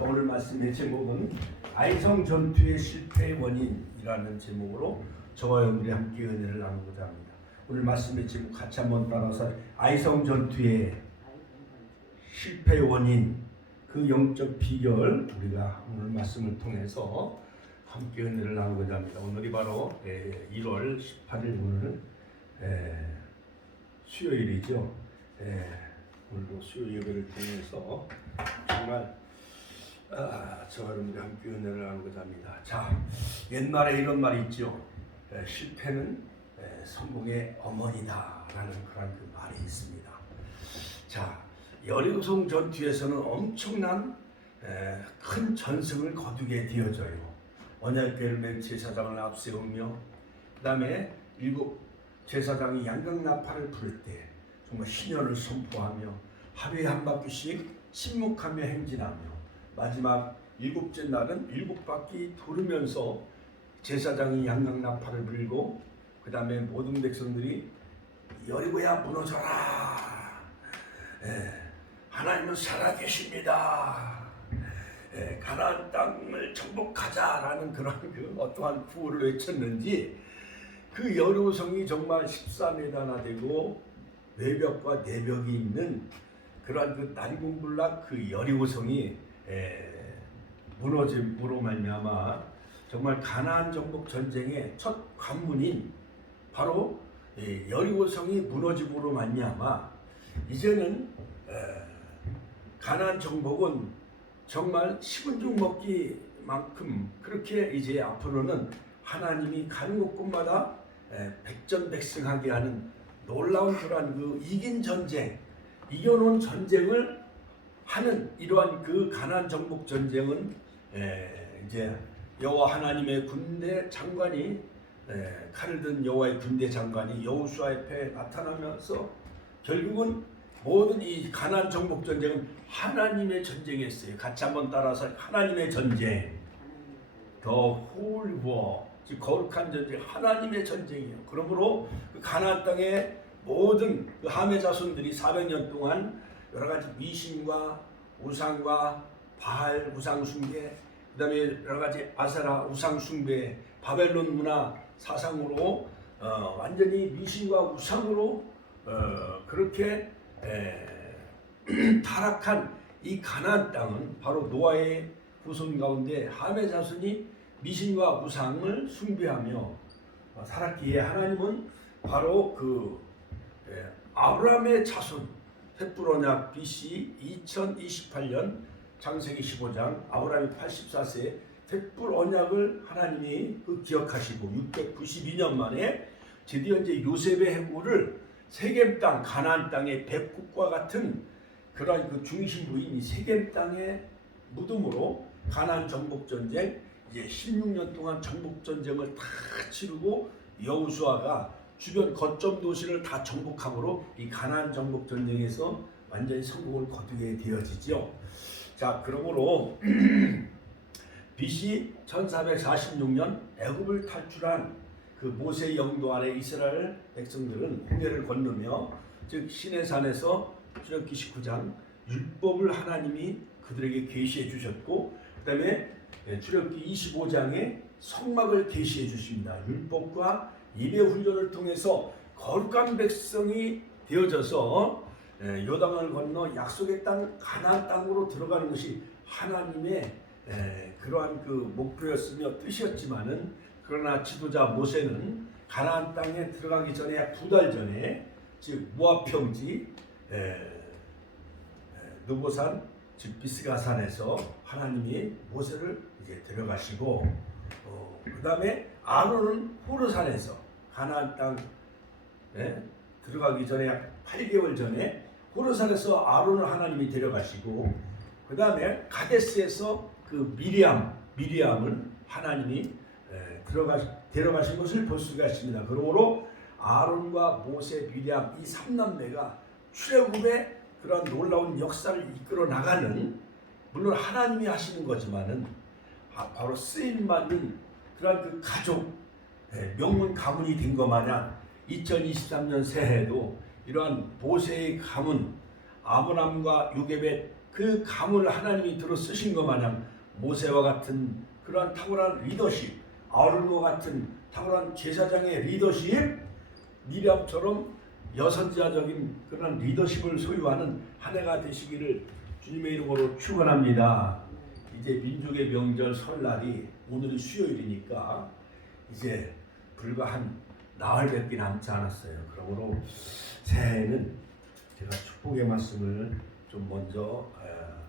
자, 오늘 말씀의 제목은 아이성 전투의 실패의 원인이라는 제목으로 저와 여러분이 함께 은혜를 나누고자 합니다. 오늘 말씀의 제목 같이 한번 따라서 아이성 전투의 실패의 원인, 그 영적 비결 우리가 오늘 말씀을 통해서 함께 은혜를 나누고자 합니다. 오늘이 바로 1월 18일 오늘 수요일이죠. 오늘도 수요 예배를 통해서 정말 저와 여러분이 함께 은혜를 나누고자 합니다. 자, 옛말에 이런 말이 있죠. 실패는 성공의 어머니다라는 그런 그 말이 있습니다. 자, 여리고성 전투에서는 엄청난 큰 전승을 거두게 되어져요. 언약궤를 맨 제사장을 앞세우며 그 다음에 일곱 제사장이 양각나팔을 부를 때 정말 신년을 선포하며 하루에 한 바퀴씩 침묵하며 행진하며 마지막 일곱째 날은 일곱 바퀴 돌으면서 제사장이 양각나팔을 불고 그 다음에 모든 백성들이 여리고야 무너져라, 하나님은 살아계십니다, 가나안 땅을 정복하자라는 그런 그 어떠한 구호를 외쳤는지 그 여리고성이 정말 14m나 되고 외벽과 내벽이 있는 그러한 그 난공불락 그 여리고성이 무너짐으로 말미암아 정말 가나안 정복 전쟁의 첫 관문인 바로 여리고성이 무너짐으로 말미암아 이제는 가나안 정복은 정말 식은 죽 먹기만큼 그렇게 이제 앞으로는 하나님이 가는 곳곳마다 백전백승하게 하는 놀라운 그러한 그 이긴 전쟁, 이겨놓은 전쟁을 하는 이러한 그 가나안 정복 전쟁은 이제 여호와 하나님의 군대 장관이 칼을 든 여호와의 군대 장관이 여호수아 옆에 나타나면서 결국은 모든 이 가나안 정복 전쟁은 하나님의 전쟁이었어요. 같이 한번 따라서 하나님의 전쟁, 더 홀 워, 즉 거룩한 전쟁, 하나님의 전쟁이에요. 그러므로 그 가나안 땅의 모든 그 함의 자손들이 400년 동안 여러 가지 미신과 우상과 바알 우상 숭배, 그다음에 여러 가지 아세라 우상 숭배, 바벨론 문화 사상으로 완전히 미신과 우상으로 그렇게 타락한 이 가나안 땅은 바로 노아의 후손 가운데 함의 자손이 미신과 우상을 숭배하며 살았기에 하나님은 바로 그 아브라함의 자손 횃불 언약 BC 2028년 창세기 15장 아브라함이 84세 횃불 언약을 하나님이 기억하시고 692년 만에 드디어 이제 요셉의 해물을 세겜 땅 가나안 땅의 백국과 같은 그러한 그 중심부인 이 세겜 땅의 무덤으로 가나안 정복 전쟁 이제 16년 동안 정복 전쟁을 다 치르고 여호수아가 주변 거점 도시를 다 정복함으로 이 가나안 정복 전쟁에서 완전히 성공을 거두게 되어지죠. 자, 그러므로 BC 1446년 애굽을 탈출한 그 모세의 영도 아래 이스라엘 백성들은 홍해를 건너며 즉 시내산에서 출애굽기 19장 율법을 하나님이 그들에게 계시해 주셨고 그 다음에 출애굽기 25장에 성막을 계시해 주십니다. 율법과 예배 훈련을 통해서 거룩한 백성이 되어져서 요단강을 건너 약속의 땅 가나안 땅으로 들어가는 것이 하나님의 그러한 그 목표였으며 뜻이었지만은 그러나 지도자 모세는 가나안 땅에 들어가기 전에 2달 전에 즉 모압 평지 느보산 즉 비스가산에서 하나님이 모세를 이제 데려가시고 그 다음에 아론은 호르산에서 가나안 땅 들어가기 전에 약 8개월 전에 호르산에서 아론을 하나님이 데려가시고 그 다음에 가데스에서 그 미리암을 하나님이 데려가신 것을 볼 수가 있습니다. 그러므로 아론과 모세, 미리암 이 3남매가 출애굽의 그런 놀라운 역사를 이끌어 나가는 물론 하나님이 하시는 거지만은 바로 쓰임받는 그런 그 가족 명문 가문이 된 것 마냥 2023년 새해에도 이러한 모세의 가문 아브람과 요게벳 그 감을 하나님이 들어 쓰신 것 마냥 모세와 같은 그러한 탁월한 리더십, 아론과 같은 탁월한 제사장의 리더십, 미리암처럼 여선자적인 그런 리더십을 소유하는 한 해가 되시기를 주님의 이름으로 축원합니다. 이제 민족의 명절 설날이 오늘이 수요일이니까 이제 불과 한 나흘밖에 남지 않았어요. 그러므로 새해에는 제가 축복의 말씀을 좀 먼저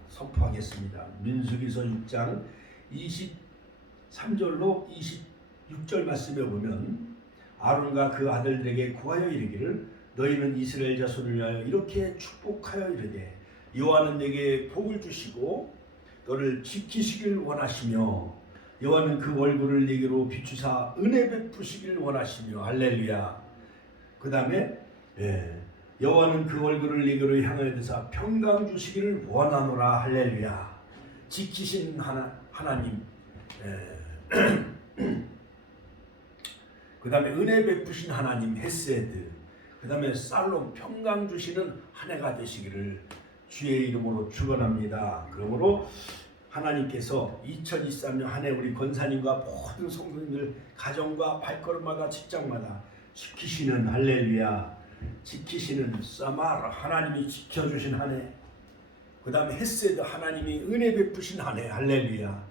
선포하겠습니다. 민수기서 6장 23절로 26절 말씀에 보면 아론과 그 아들들에게 구하여 이르기를 너희는 이스라엘 자손을 위하여 이렇게 축복하여 이르되 여호와는 내게 복을 주시고 너를 지키시길 원하시며 여호와는 그 얼굴을 내게로 비추사 은혜 베푸시길 원하시며 할렐루야. 그 다음에 여호와는 그 얼굴을 내게로 향하여 드사 평강 주시기를 원하노라. 할렐루야. 지키신 하나님, 그 다음에 은혜 베푸신 하나님 헤세드, 그 다음에 살롬 평강 주시는 한 해가 되시기를 주의 이름으로 축원합니다. 그러므로 하나님께서 2023년 한 해 우리 권사님과 모든 성도님들 가정과 발걸음마다 직장마다 지키시는 할렐루야, 지키시는 사마라 하나님이 지켜주신 한 해, 그 다음에 헤세드 하나님이 은혜 베푸신 한 해 할렐루야,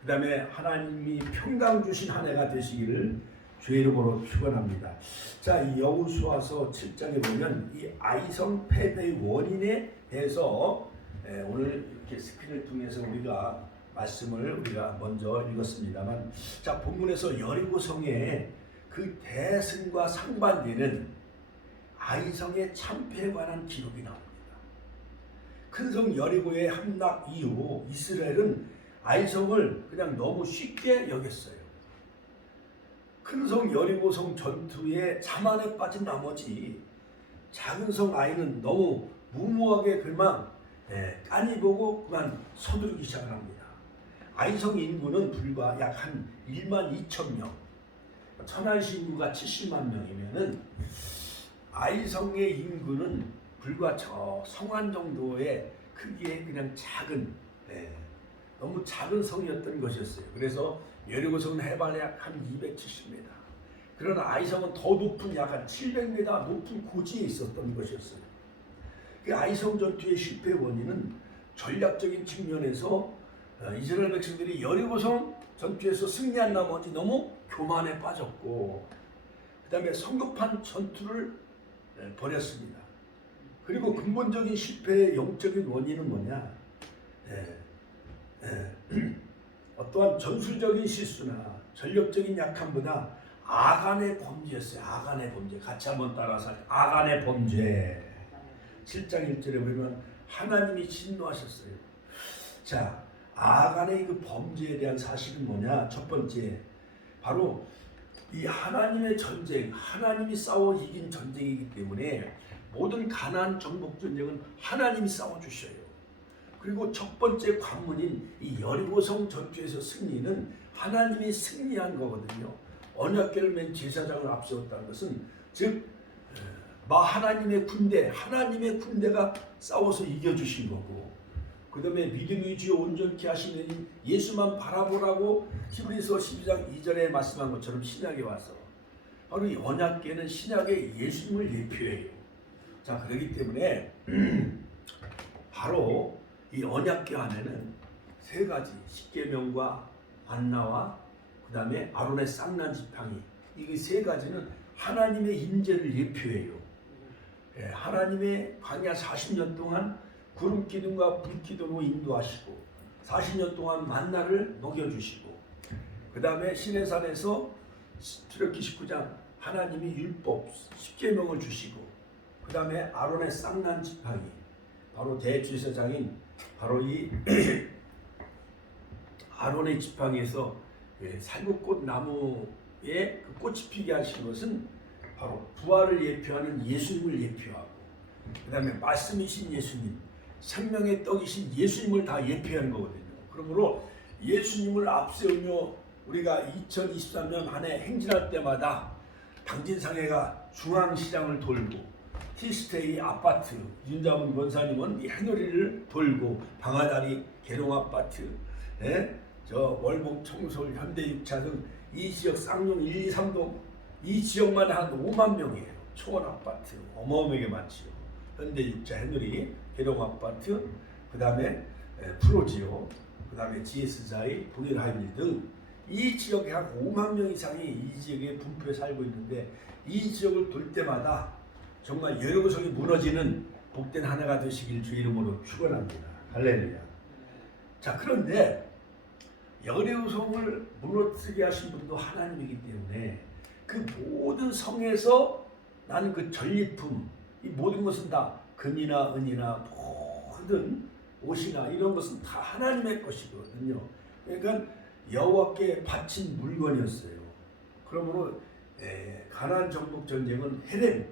그 다음에 하나님이 평강 주신 한 해가 되시기를 주의 이름으로 축원합니다. 자, 이 여호수아서 7장에 보면 이 아이성 패배의 원인에 대해서 오늘 이렇게 스크린을 통해서 우리가 말씀을 우리가 먼저 읽었습니다만, 자, 본문에서 여리고성의 그 대승과 상반되는 아이성의 참패에 관한 기록이 나옵니다. 큰 성 여리고의 함락 이후 이스라엘은 아이성을 그냥 너무 쉽게 여겼어요. 큰 성 여리고성 전투에 자만에 빠진 나머지 작은 성 아이는 너무 무모하게 그만 깐이 보고 그만 서두르기 시작을 합니다. 아이성 인구는 불과 약 한 1만 2천 명, 천안시 인구가 70만 명이면은 아이성의 인구는 불과 저 성안 정도의 크기의 그냥 작은, 너무 작은 성이었던 것이었어요. 그래서 여리고성은 해발이 약 한 270m, 그러나 아이성은 더 높은 약 한 700m 높은 고지에 있었던 것이었어요. 그 아이성 전투의 실패 원인은 전략적인 측면에서 이스라엘 백성들이 여리고성 전투에서 승리한 나머지 너무 교만에 빠졌고, 그 다음에 성급한 전투를 벌였습니다. 그리고 근본적인 실패의 영적인 원인은 뭐냐? 어떠한 전술적인 실수나 전력적인 약함보다 아간의 범죄였어요. 아간의 범죄. 같이 한번 따라서 아간의 범죄. 7장 1절에 보면 하나님이 진노하셨어요. 자, 아간의 그 범죄에 대한 사실은 뭐냐? 첫 번째, 바로 이 하나님의 전쟁, 하나님이 싸워 이긴 전쟁이기 때문에 모든 가나안 정복 전쟁은 하나님이 싸워 주셔요. 그리고 첫 번째 관문인 이 여리고성 전투에서 승리는 하나님이 승리한 거거든요. 언약궤를 맨 제사장을 앞세웠다는 것은 즉 하나님의 군대가 싸워서 이겨주신 거고, 그 다음에 믿음 위주에 온전케 하시는 예수만 바라보라고 히브리서 12장 2절에 말씀한 것처럼 신약에 와서 바로 이 언약궤는 신약의 예수님을 예표해요. 자, 그렇기 때문에 바로 이 언약궤 안에는 세 가지 십계명과 만나와 그 다음에 아론의 쌍난 지팡이, 이 세 가지는 하나님의 임재를 예표해요. 하나님의 광야 40년 동안 구름 기둥과 불 기둥으로 인도하시고 40년 동안 만나를 먹여주시고, 그 다음에 시내산에서 출애굽기 19장 하나님이 율법 십계명을 주시고, 그 다음에 아론의 쌍난 지팡이, 바로 대제사장인 바로 이 아론의 지팡이에서 살구꽃 나무에 그 꽃이 피게 하신 것은 바로 부활을 예표하는 예수님을 예표하고, 그 다음에 말씀이신 예수님, 생명의 떡이신 예수님을 다 예표하는 거거든요. 그러므로 예수님을 앞세우며 우리가 2023년 한 해 행진할 때마다 당진상회가 중앙시장을 돌고 티스테이 아파트, 윤자문 권사님은 이 해놀이를 돌고 방아다리 계룡 아파트, 예? 저 월봉 청솔 현대육차 등 이 지역 쌍용 1, 2, 3동 이 지역만 한 5만 명이에요. 초원 아파트 어마어마하게 많지요. 현대육차 해놀이 계룡 아파트, 그 다음에 프로지오, 그 다음에 GS자이 동일 하이빌 등 이 지역에 한 5만 명 이상이 이 지역에 분포해 살고 있는데, 이 지역을 돌 때마다 정말 여리고성이 무너지는 복된 한 해가 되시길 주 이름으로 축원합니다. 할렐루야. 자, 그런데 여리고성을 무너뜨리게 하신 분도 하나님이기 때문에 그 모든 성에서 나는 그 전리품, 이 모든 것은 다 금이나 은이나 모든 옷이나 이런 것은 다 하나님의 것이거든요. 그러니까 여호와께 바친 물건이었어요. 그러므로 가나안 정복 전쟁은 헤렘,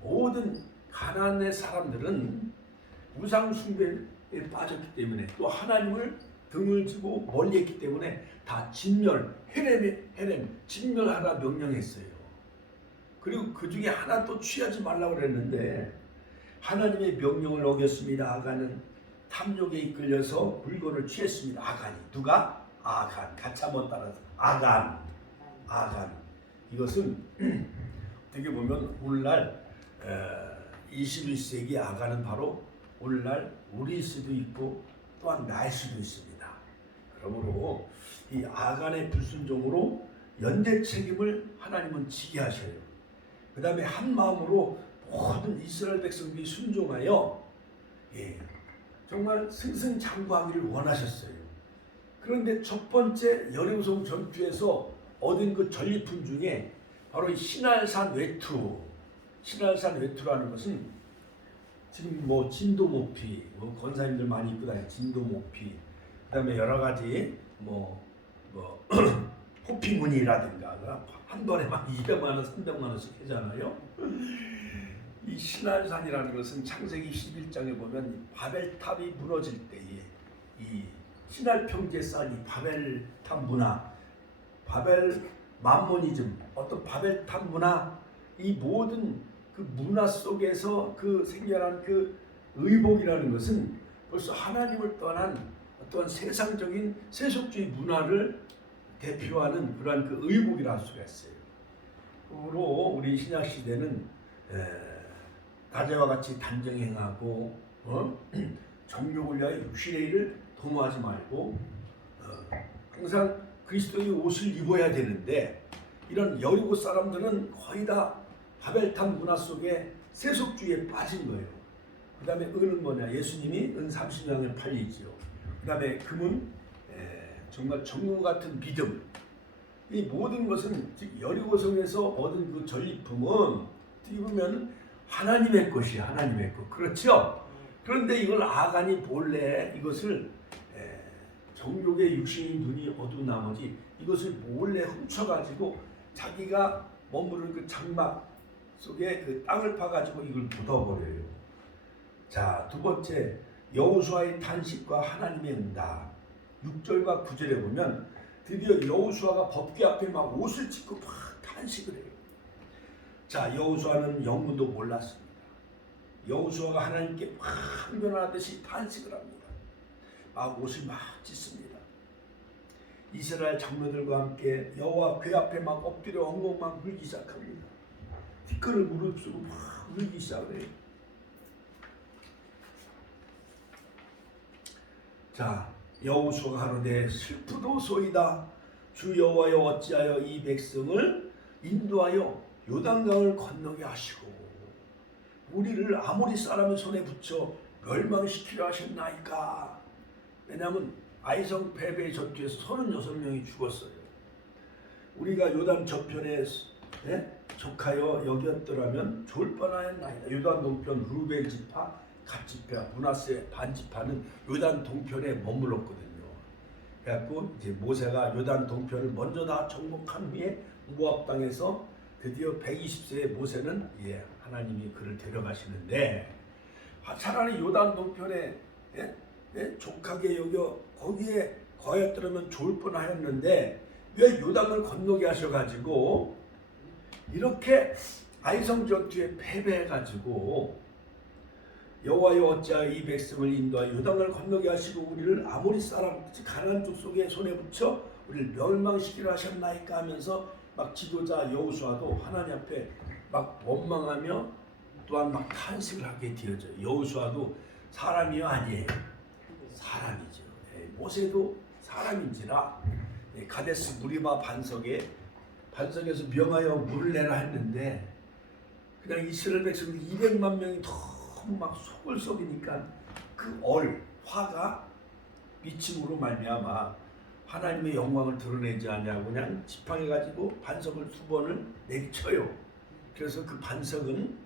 모든 가나안의 사람들은 우상 숭배에 빠졌기 때문에, 또 하나님을 등을 지고 멀리했기 때문에 다 진멸, 헤렘 진멸하라 명령했어요. 그리고 그 중에 하나 또 취하지 말라고 그랬는데 하나님의 명령을 어겼습니다. 아간은 탐욕에 이끌려서 물건을 취했습니다. 아간이 누가? 아간, 가차 못 따라서 아간. 이것은 어떻게 보면 오늘날 21세기 아간은 바로 오늘날 우리일 수도 있고 또한 나일 수도 있습니다. 그러므로 이 아간의 불순종으로 연대 책임을 하나님은 지게 하셔요. 그 다음에 한 마음으로 모든 이스라엘 백성들이 순종하여 정말 승승장구하기를 원하셨어요. 그런데 첫 번째 여리고성 전투에서 얻은 그 전리품 중에 바로 이 신할산 외투라는 것은 지금 뭐 진도모피, 권사님들 많이 입고 다니는 진도모피, 그다음에 여러 가지 호피무늬라든가 한 번에 막 200만 원, 300만 원씩 하잖아요. 이 신할산이라는 것은 창세기 11장에 보면 바벨탑이 무너질 때에 이 신할 평지에 쌓인 이 바벨탑 문화, 바벨 만모니즘, 어떤 바벨탑 문화, 이 모든 그 문화 속에서 그 생겨난 그 의복이라는 것은 벌써 하나님을 떠난 어떤 세상적인 세속주의 문화를 대표하는 그러한 그 의복이라 할 수가 있어요. 그러므로 우리 신약 시대는 가제와 같이 단정행하고 정욕을 위하여 육신의 일을 도모하지 말고 항상 그리스도의 옷을 입어야 되는데, 이런 여리고 사람들은 거의 다 바벨탑 문화 속에 세속주의에 빠진 거예요. 그 다음에 은은 뭐냐? 예수님이 은 30냥을 팔리지요. 그 다음에 금은 정말 정금 같은 믿음. 이 모든 것은 즉 여리고성에서 얻은 그 전리품은 어떻게 보면 하나님의 것이에요. 하나님의 것. 그렇죠? 그런데 이걸 아간이 몰래 이것을 정욕의 육신이 눈이 어두운 나머지 이것을 몰래 훔쳐가지고 자기가 머무르는 그 장막 속에 그 땅을 파가지고 이걸 묻어버려요. 자, 두 번째, 여호수아의 탄식과 하나님의 응답. 6절과 9절에 보면 드디어 여호수아가 법궤 앞에 막 옷을 찢고 막 탄식을 해요. 자, 여호수아는 영문도 몰랐습니다. 여호수아가 하나님께 막 항변하듯이 탄식을 합니다. 막 옷을 막 찢습니다. 이스라엘 장로들과 함께 여호와 궤 앞에 막 엎드려 엉엉 막 울기 시작합니다. 티끌을 무릅쓰고 막 울기 시작을 해요. 자, 여호수아가 하루되 슬프도소이다. 주 여호와여 어찌하여 이 백성을 인도하여 요단강을 건너게 하시고 우리를 아모리 사람의 손에 붙여 멸망시키려 하셨나이까. 왜냐하면 아이성 패배 전투에서 36명이 죽었어요. 우리가 요단 저편에 족하여 여겼더라면 좋을 뻔하였나이다. 요단 동편 루벤 지파, 갓 지파, 므낫세 반 지파는 요단 동편에 머물렀거든요. 그래갖고 이제 모세가 요단 동편을 먼저 다 정복한 후에 모압 땅에서 드디어 120세의 모세는 하나님이 그를 데려가시는데, 차라리 요단 동편에 족하게 여겨 거기에 거였더라면 좋을 뻔하였는데 왜 요단을 건너게 하셔가지고 이렇게 아이성 전투에 패배해가지고 여호와여 어찌하여 이 백성을 인도하여 요단강을 건너게 하시고 우리를 아모리 사람 가나안 족속의 손에 붙여 우리를 멸망시키려 하셨나이까 하면서 막 지도자 여호수아도 하나님 앞에 막 원망하며 또한 막 탄식을 하게 되어져요. 여호수아도 사람이요 아니에요. 사람이죠. 모세도 사람인지라 가데스 무리바 반석에서 명하여 물을 내라 했는데 그냥 이스라엘 백성들 200만 명이 너무 막 속을 썩이니까 그 화가 미침으로 말미암아 하나님의 영광을 드러내지 않냐고 그냥 지팡이 가지고 반석을 2번을 내리쳐요. 그래서 그 반석은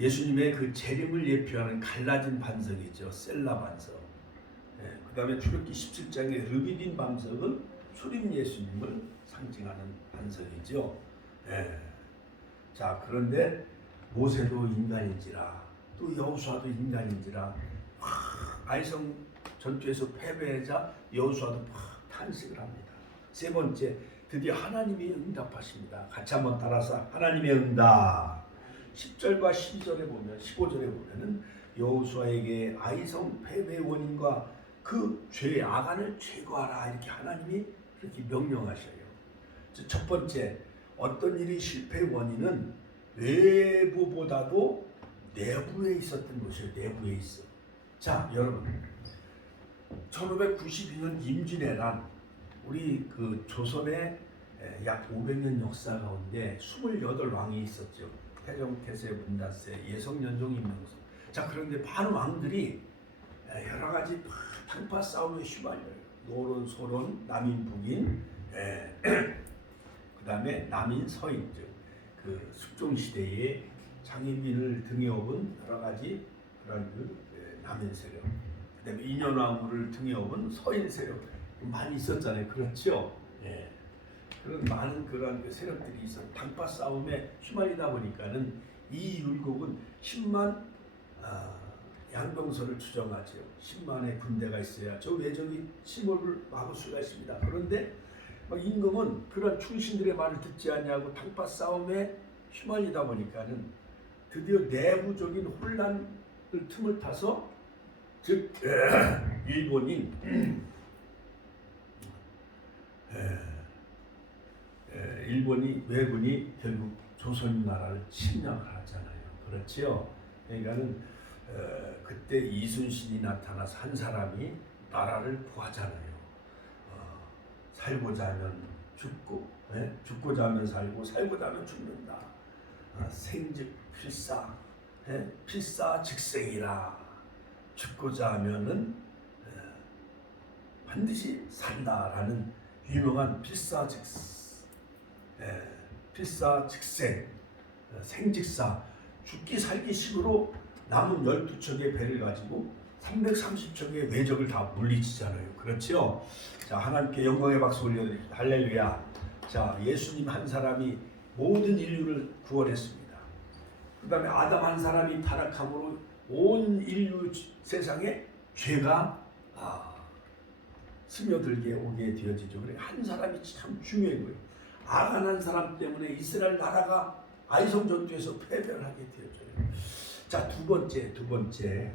예수님의 그 재림을 예표하는 갈라진 반석이죠. 셀라 반석. 그 다음에 출애굽기 17장의 르비딘 반석은 수림 예수님을 상징하는 반석이죠. 자, 그런데 모세도 인간인지라 또 여호수아도 인간인지라 아이성 전투에서 패배하자 여호수아도 탄식을 합니다. 세 번째, 드디어 하나님이 응답하십니다. 같이 한번 따라서 하나님의 응답. 10절과 12절에 보면 15절에 보면은 여호수아에게 아이성 패배의 원인과 그 죄의 악안을 제거하라 이렇게 하나님이 그렇게 명령하셔요. 첫 번째, 어떤 일이 실패의 원인은 외부보다도 내부에 있었던 것이에요. 내부에 있어. 자, 여러분, 1592년 임진왜란 우리 그 조선의 약 500년 역사 가운데 28왕이 있었죠. 태종, 태세, 문다세, 예성, 연종, 임명성. 자, 그런데 많은 왕들이 여러 가지 당파 싸움에 휘말려요. 노론, 소론, 남인, 북인, 그 다음에 남인, 서인, 즉 그 숙종 시대에 장인빈을 등에 업은 여러 가지 그런 남인 세력, 그 다음에 인현왕후를 등에 업은 서인 세력 많이 있었잖아요. 그렇죠? 그런 많은 그런 세력들이 있어 당파 싸움에 휘말리다 보니까는 이 율곡은 10만 양병선을 추정하죠. 10만의 군대가 있어야 저 외적이 침몰을 막을 수가 있습니다. 그런데 임금은 그런 충신들의 말을 듣지 않냐고 당파 싸움에 휘말리다 보니까는 드디어 내부적인 혼란을 틈을 타서 즉 일본인 왜군이 결국 조선 나라를 침략을 하잖아요. 그렇지요? 그러니까는 그때 이순신이 나타나서 한 사람이 나라를 구하잖아요. 살고자 하면 죽고, 죽고자 하면 살고, 살고자 하면 죽는다. 생즉 필사, 필사 즉생이라. 죽고자 하면은 반드시 산다라는 유명한 필사즉생, 생직사, 죽기 살기식으로 남은 12척의 배를 가지고 330척의 외적을 다 물리치잖아요. 그렇죠? 자, 하나님께 영광의 박수 올려드립니다. 할렐루야. 자, 예수님 한 사람이 모든 인류를 구원했습니다. 그 다음에 아담 한 사람이 타락함으로 온 인류 세상에 죄가 스며들게 오게 되어지죠. 그래 한 사람이 참 중요한 거예요. 악한 한 사람 때문에 이스라엘 나라가 아이성 전투에서 패배를 하게 되어져요. 자, 두 번째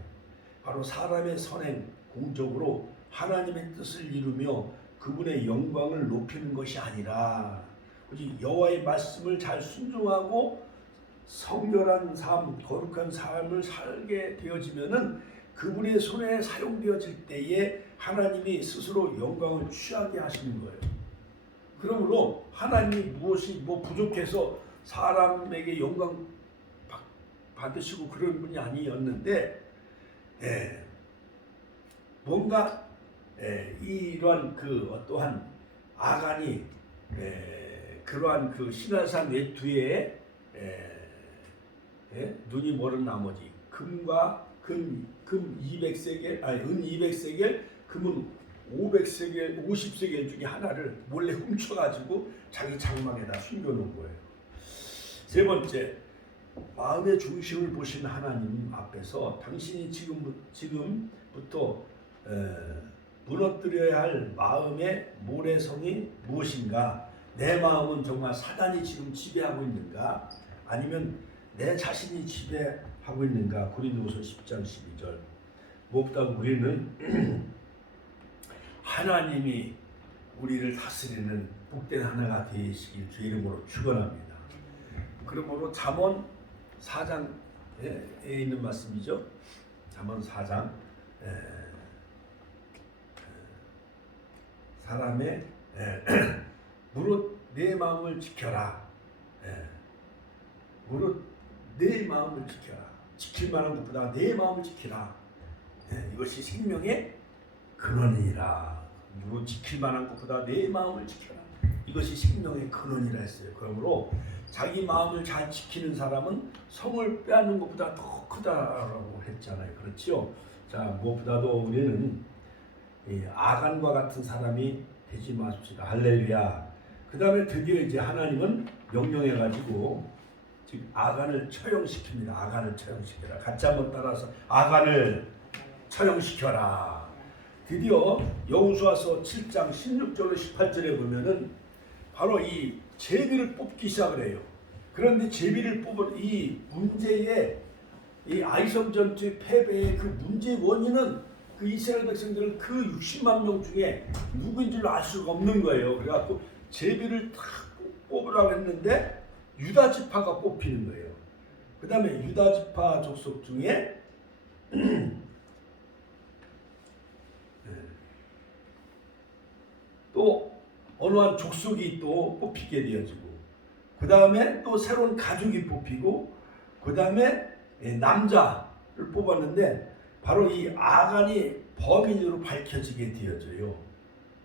바로 사람의 선행 공적으로 하나님의 뜻을 이루며 그분의 영광을 높이는 것이 아니라 오직 여호와의 말씀을 잘 순종하고 성결한 삶, 거룩한 삶을 살게 되어지면은 그분의 손에 사용되어질 때에 하나님이 스스로 영광을 취하게 하시는 거예요. 그러므로 하나님이 무엇이 부족해서 사람에게 영광 받으시고 그런 분이 아니었는데 뭔가 이러한 그 어떠한 아간이 그러한 그 신화산 외투에 눈이 멀은 나머지 금과 금 200세겔, 은 200세겔, 금은 500세겔, 50세겔 중에 하나를 몰래 훔쳐가지고 자기 장막에다 숨겨놓은 거예요. 세 번째, 마음의 중심을 보신 하나님 앞에서 당신이 지금부터 무너뜨려야 할 마음의 모래성이 무엇인가? 내 마음은 정말 사단이 지금 지배하고 있는가? 아니면 내 자신이 지배하고 있는가? 고린도후서 10장 12절. 무엇보다 우리는 하나님이 우리를 다스리는 복된 하나가 되시길 주의 이름으로 축원합니다. 그러므로 잠언 4장에 있는 말씀이죠. 잠언 4장. 사람의 무릇 내 마음을 지켜라. 무릇 내 마음을 지켜라. 지킬 만한 것보다 내 마음을 지키라. 이것이 생명의 근원이라. 무릇 지킬 만한 것보다 내 마음을 지켜라. 이것이 생명의 근원이라 했어요. 그러므로 자기 마음을 잘 지키는 사람은 성을 빼앗는 것보다 더 크다라고 했잖아요. 그렇죠? 자, 무엇보다도 우리는 아간과 같은 사람이 되지 마십시다. 할렐루야. 그 다음에 드디어 이제 하나님은 명령해가지고 지금 아간을 처형시킵니다. 아간을 처형시켜라. 같이 한번 따라서 아간을 처형시켜라. 드디어 여호수아서 7장 16절로 18절에 보면은 바로 이 제비를 뽑기 시작을 해요. 그런데 제비를 뽑은 이 문제의 이 아이성 전투의 패배의 그 문제의 원인은 그 이스라엘 백성들은 그 60만 명 중에 누구인 줄 알 수가 없는 거예요. 그래갖고 제비를 탁 뽑으라고 했는데 유다 지파가 뽑히는 거예요. 그 다음에 유다 지파 족속 중에 또 어느 한 족속이 또 뽑히게 되어지고, 그 다음에 또 새로운 가족이 뽑히고, 그 다음에 남자를 뽑았는데 바로 이 아간이 범인으로 밝혀지게 되어져요.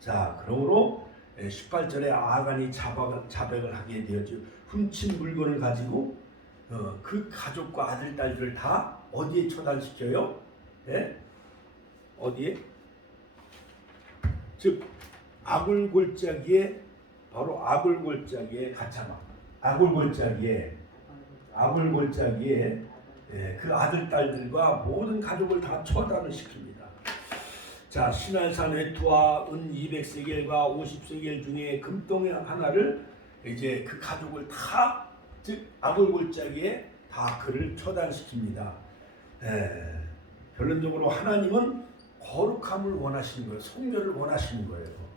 자, 그러므로 18절에 아간이 자백을 하게 되었죠. 훔친 물건을 가지고 그 가족과 아들, 딸들을 다 어디에 처단시켜요? 어디에? 즉 아굴골짜기에, 바로 아굴골짜기에 갇혀놔. 아굴골짜기에 그 아들, 딸들과 모든 가족을 다 처단을 시킵니다. 자, 신할산 외투와 은 200세겔과 50세겔 중에 금덩이 하나를 이제 그 가족을 다, 즉 아굴골짜기에 다 그를 처단시킵니다. 결론적으로 하나님은 거룩함을 원하시는 거예요. 성결을 원하시는 거예요.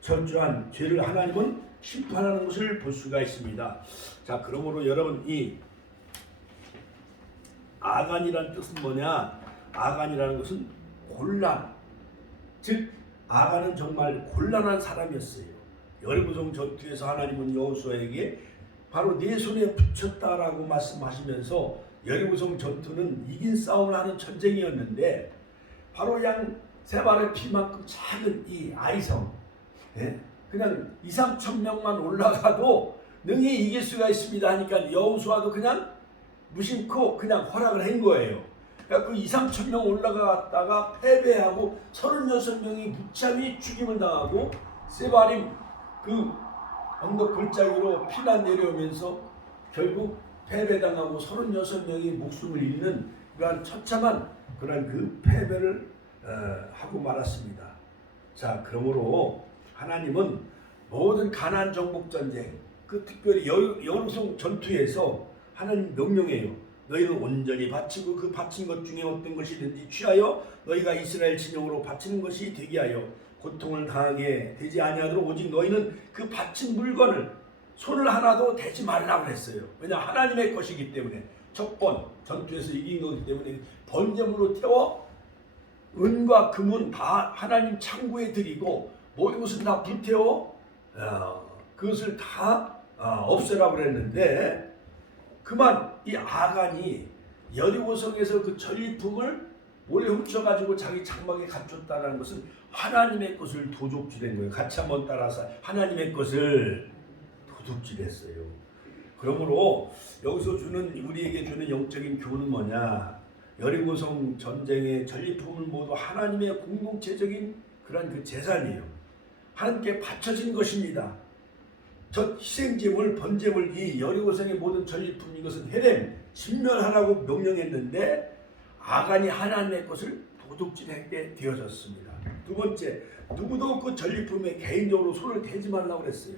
철저한 죄를 하나님은 심판하는 것을 볼 수가 있습니다. 자, 그러므로 여러분, 이 아간이라는 뜻은 뭐냐? 아간이라는 것은 곤란, 즉 아간은 정말 곤란한 사람이었어요. 여리고성 전투에서 하나님은 여호수아에게 바로 네 손에 붙였다라고 말씀하시면서, 여리고성 전투는 이긴 싸움을 하는 전쟁이었는데 바로 양 세 발의 피만큼 작은 이 아이성, 그냥 2-3천 명만 올라가도 능히 이길 수가 있습니다 하니까 여호수아도 그냥 무심코 그냥 허락을 한 거예요. 그러니까 그 2-3천 명 올라갔다가 패배하고 36명이 무참히 죽임을 당하고 세바림 그 언덕 골짜기로 피난 내려오면서 결국 패배당하고 36명이 목숨을 잃는 그러한 처참한 그러한 그 패배를 하고 말았습니다. 자, 그러므로 하나님은 모든 가나안 정복 전쟁, 그 특별히 여리고성 전투에서 하나님 명령해요. 너희는 온전히 바치고 그 바친 것 중에 어떤 것이든지 취하여 너희가 이스라엘 진영으로 바치는 것이 되게 하여 고통을 당하게 되지 아니하도록 오직 너희는 그 바친 물건을 손을 하나도 대지 말라고 했어요. 왜냐, 하나님의 것이기 때문에. 첫 번 전투에서 이긴 거기 때문에 번제물로 태워 은과 금은 다 하나님 창고에 드리고 모든 것은 다 불태워 그것을 다 없애라고 그랬는데, 그만 이 아간이 여리고성에서 그 전리품을 몰래 훔쳐가지고 자기 장막에 갖췄다는 것은 하나님의 것을 도둑질한 거예요. 같이 한번 따라서 하나님의 것을 도둑질했어요. 그러므로 여기서 우리에게 주는 영적인 교훈은 뭐냐? 여리고성 전쟁의 전리품은 모두 하나님의 공동체적인 그런 그 재산이에요. 하나님께 바쳐진 것입니다. 저 희생제물, 번제물, 이 여리고성의 모든 전리품, 이것은 헤렘, 진멸하라고 명령했는데 아간이 하나님의 것을 도둑질하게 되어졌습니다. 두 번째, 누구도 그 전리품에 개인적으로 손을 대지 말라고 그랬어요.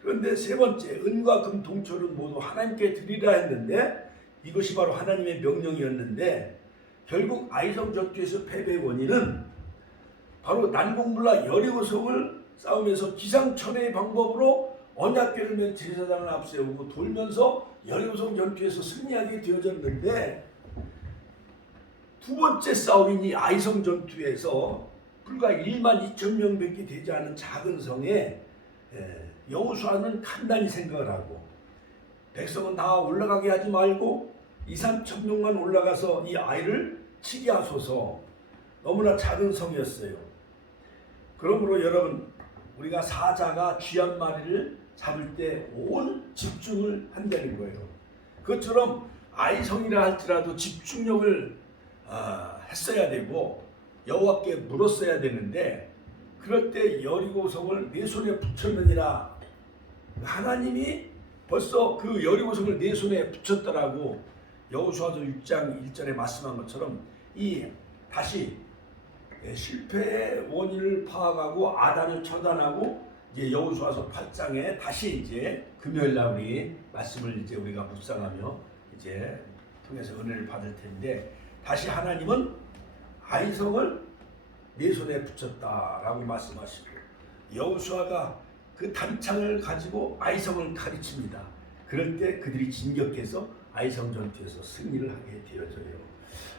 그런데 세 번째, 은과 금 동철은 모두 하나님께 드리라 했는데 이것이 바로 하나님의 명령이었는데 결국 아이성 전투에서 패배의 원인은 바로 난공불락 여리고성을 싸우면서 기상천외의 방법으로 언약궤를 맨 제사장을 앞세우고 돌면서 여리고성 전투에서 승리하게 되어졌는데 두 번째 싸움인 이 아이성 전투에서 불과 1만 2천 명밖에 되지 않은 작은 성에 여호수아는 간단히 생각을 하고 백성은 다 올라가게 하지 말고 2, 3천 명만 올라가서 이 아이를 치게 하소서. 너무나 작은 성이었어요. 그러므로 여러분, 우리가 사자가 쥐 한 마리를 잡을 때 온 집중을 한다는 거예요. 그것처럼 아이성이라 할지라도 집중력을 했어야 되고 여호와께 물었어야 되는데 그럴 때 여리고성을 내 손에 붙였느니라. 하나님이 벌써 그 여리고성을 내 손에 붙였더라고. 여호수아서 6장 1절에 말씀한 것처럼 이 다시 실패의 원인을 파악하고 아단을 처단하고 이제 여호수아서 8장에 다시 이제 금요일 날 우리 말씀을 이제 우리가 묵상하며 이제 통해서 은혜를 받을 텐데 다시 하나님은 아이성을 내 손에 붙였다라고 말씀하시고 여호수아가 그 단창을 가지고 아이성을 가르칩니다. 그럴 때 그들이 진격해서 아이성 전투에서 승리를 하게 되어져요.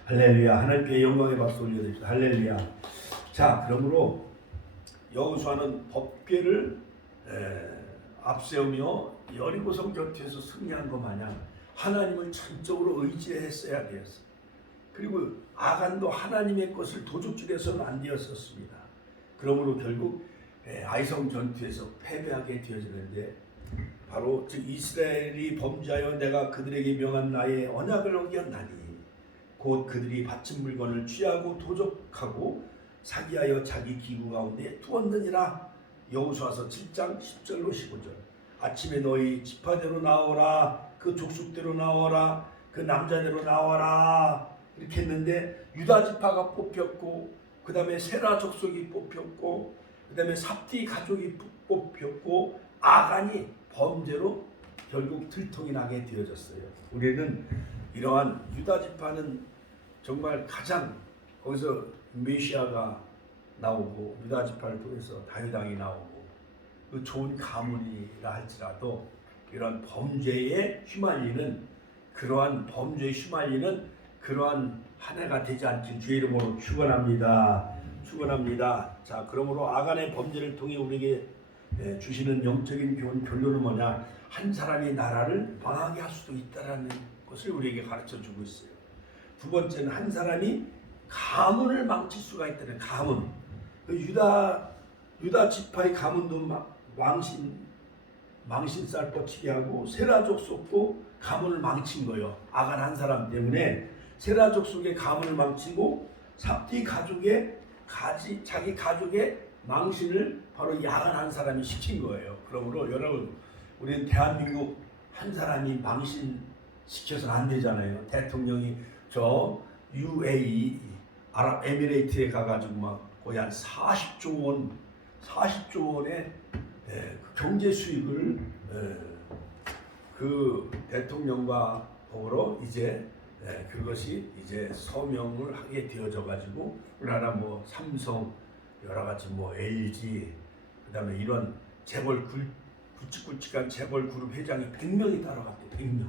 할렐루야. 하나님께 영광의 박수 올려드립니다. 할렐루야. 자, 그러므로 여호수아는 법궤를 앞세우며 여리고성 전투에서 승리한 것 마냥 하나님을 전적으로 의지했어야 되었어요. 그리고 아간도 하나님의 것을 도둑질해서는 안 되었었습니다. 그러므로 결국 아이성 전투에서 패배하게 되어지는데 바로 즉 이스라엘이 범죄하여 내가 그들에게 명한 나의 언약을 어겼나니 곧 그들이 바친 물건을 취하고 도적하고 사기하여 자기 기구 가운데 두었느니라. 여호수아서 7장 10절로 15절. 아침에 너희 지파대로 나오라, 그 족속대로 나오라, 그 남자대로 나와라 이렇게 했는데 유다 지파가 뽑혔고 그 다음에 세라 족속이 뽑혔고 그 다음에 삽디 가족이 뽑혔고 아간이 범죄로 결국 들통이 나게 되어졌어요. 우리는 이러한 유다 지파는 정말 가장 거기서 메시아가 나오고 유다 지파를 통해서 다윗 왕이 나오고 그 좋은 가문이라 할지라도 이런 범죄에 휘말리는 그러한 범죄에 휘말리는 그러한 한 해가 되지 않길 주의 이름으로 축원합니다. 축원합니다. 자, 그러므로 아간의 범죄를 통해 우리에게 주시는 영적인 결론은 뭐냐? 한 사람이 나라를 망하게 할 수도 있다라는 것을 우리에게 가르쳐 주고 있어요. 두 번째는 한 사람이 가문을 망칠 수가 있다는 가문. 그 유다 지파의 가문도 망신살 뻗치게 하고 세라 족속도 가문을 망친 거예요. 아간 한 사람 때문에 세라 족속의 가문을 망치고 삽디 가족의 자기 가족의 망신을 바로 야간 한 사람이 시킨 거예요. 그러므로 여러분, 우리는 대한민국 한 사람이 망신시켜서는 안 되잖아요. 대통령이 저 UAE 아랍에미레이트에 가가지고 막 거의 한 40조 원의 경제 수익을 그 대통령과 더불어 이제 그것이 이제 서명을 하게 되어져 가지고 우리나라 뭐 삼성 여러 가지 뭐 LG 그다음에 이런 재벌 굵직굵직한 재벌 그룹 회장이 100명이 따라갔대. 100명.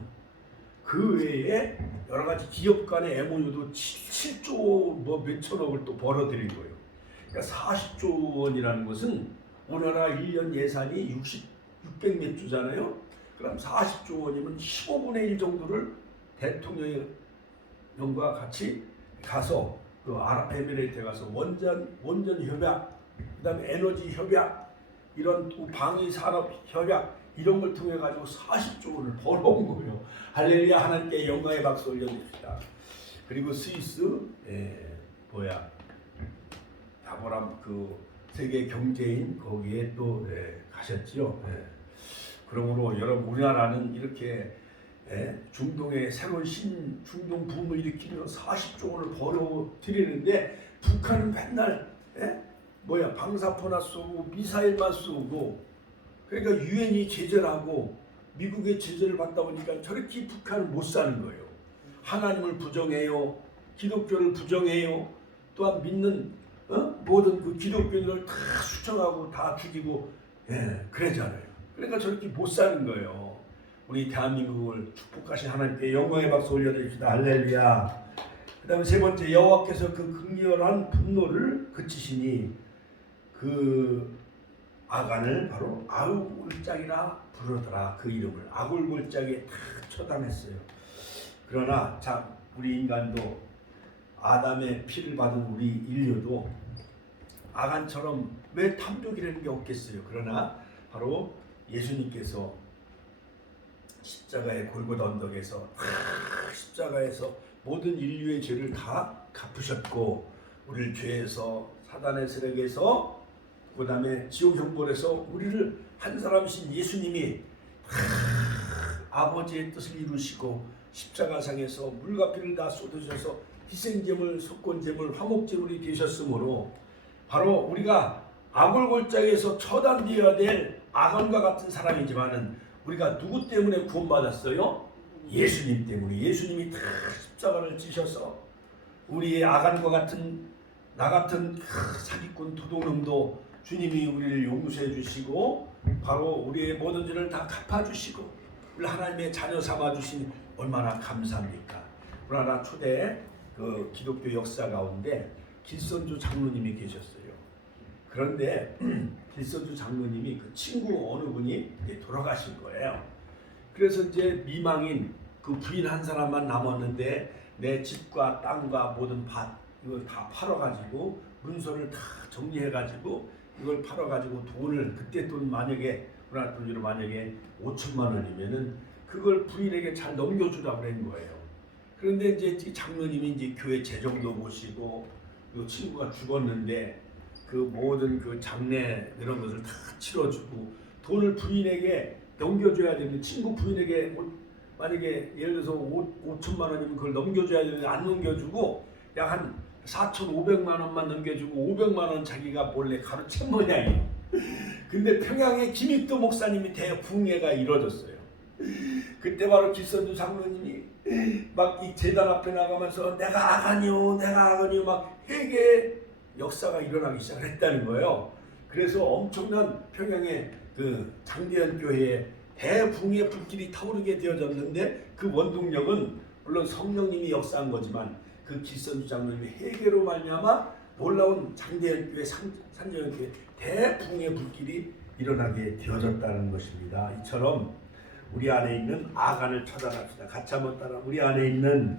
그 외에 여러 가지 기업 간의 MOU도 7조 뭐 몇천억을 또 벌어들인 거예요. 그러니까 40조 원이라는 것은 우리나라 1년 예산이 600 몇 조잖아요. 그럼 40조 원이면 15분의 1 정도를 대통령과 같이 가서 그 아랍에미레이트에 가서 원전 협약, 그다음에 에너지 협약, 이런 또 방위 산업 협약 이런 걸 통해 가지고 40조 원을 벌어온 거예요. 할렐루야. 하나님께 영광의 박수 올려드립시다. 그리고 스위스 다보람 그 세계 경제인 거기에 또 가셨지요. 그러므로 여러분, 우리나라는 이렇게 중동의 새로운 중동 붐을 일으키면서 40조 원을 벌어들이는데 북한은 맨날 방사포나 쏘고 미사일만 쏘고, 그러니까 유엔이 제재하고 미국의 제재를 받다 보니까 저렇게 북한은 못 사는 거예요. 하나님을 부정해요. 기독교를 부정해요. 또한 믿는 모든 그 기독교인을 다 수정하고 다 죽이고 그러잖아요. 그러니까 저렇게 못 사는 거예요. 우리 대한민국을 축복하신 하나님께 영광의 박수 올려드립시다. 할렐루야. 그 다음에 세 번째, 여호와께서 그 극렬한 분노를 그치시니 그 아간을 바로 아울골짜기라 부르더라. 그 이름을 아울골짜기에 다 처단했어요. 그러나 자, 우리 인간도 아담의 피를 받은 우리 인류도 아간처럼 왜 탐욕이라는 게 없겠어요. 그러나 바로 예수님께서 십자가의 골고다 언덕에서 십자가에서 모든 인류의 죄를 다 갚으셨고, 우리를 죄에서 사단의 세력에서 그 다음에 지옥 형벌에서 우리를 한 사람이신 예수님이 아버지의 뜻을 이루시고 십자가상에서 물과 피를 다 쏟으셔서 희생제물, 속건제물, 화목제물이 되셨으므로 바로 우리가 아골골짜기에서 처단되어야 될 아간과 같은 사람이지만은 우리가 누구 때문에 구원받았어요? 예수님 때문에. 예수님이 다 십자가를 지셔서 우리의 아간과 같은 나 같은 사기꾼 도둑놈도 주님이 우리를 용서해 주시고 바로 우리의 모든 죄를 다 갚아주시고 우리 하나님의 자녀 삼아 주신 얼마나 감사합니까? 우리나라 초대 그 기독교 역사 가운데 길선주 장로님이 계셨어요. 그런데 길선주 장로님이 그 친구 어느 분이 돌아가신 거예요. 그래서 이제 미망인 그 부인 한 사람만 남았는데 내 집과 땅과 모든 밭 이걸 다 팔아가지고 문서를 다 정리해가지고 이걸 팔아가지고 돈을 그때 돈 만약에 우리나라 돈으로 만약에 5천만 원이면은 그걸 부인에게 잘 넘겨주라 그런 거예요. 그런데 이제 장로님이 이제 교회 재정도 보시고 그 친구가 죽었는데 그 모든 그 장례 이런 것을 다 치러주고 돈을 부인에게 넘겨줘야 되는데 친구 부인에게 만약에 예를 들어서 5천만 원이면 그걸 넘겨줘야 되는데 안 넘겨주고 약 한 4,500만 원만 넘겨주고 500만 원 자기가 몰래 가로챈 모양이에요. 근데 평양에 김익도 목사님이 대붕해가 이루어졌어요. 그때 바로 길선주 장로님이 막 이 제단 앞에 나가면서 내가 아간이요 막 회개 역사가 일어나기 시작했다는 거예요. 그래서 엄청난 평양의 그 장대현 교회에 대붕의 불길이 타오르게 되어졌는데 그 원동력은 물론 성령님이 역사한 거지만 그 길선주 장로님의 회개로 말미암아 놀라운 장대현 교회 산재현 교회 대붕의 불길이 일어나게 되어졌다는 것입니다. 이처럼 우리 안에 있는 아간을 처단합시다. 같이 한번 따라. 우리 안에 있는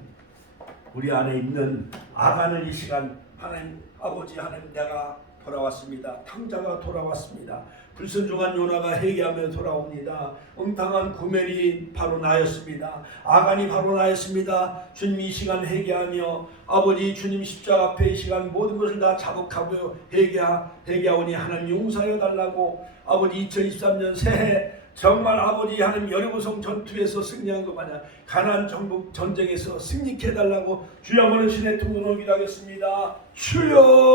아간을 이 시간 하나님 아버지 하나님 내가 돌아왔습니다. 탕자가 돌아왔습니다. 불순종한 요나가 회개하며 돌아옵니다. 엉탕한 구멜이 바로 나였습니다. 아간이 바로 나였습니다. 주님 이 시간 회개하며 아버지 주님 십자가 앞에 이 시간 모든 것을 다 자복하고 회개하오니 하나님 용서하여 달라고 아버지 2023년 새해 정말 아버지 하나님 여리고성 전투에서 승리한 것 마냥 가나안 정복 전쟁에서 승리케 해달라고 주여 한번 신의 통로를 기도하겠습니다. 주여.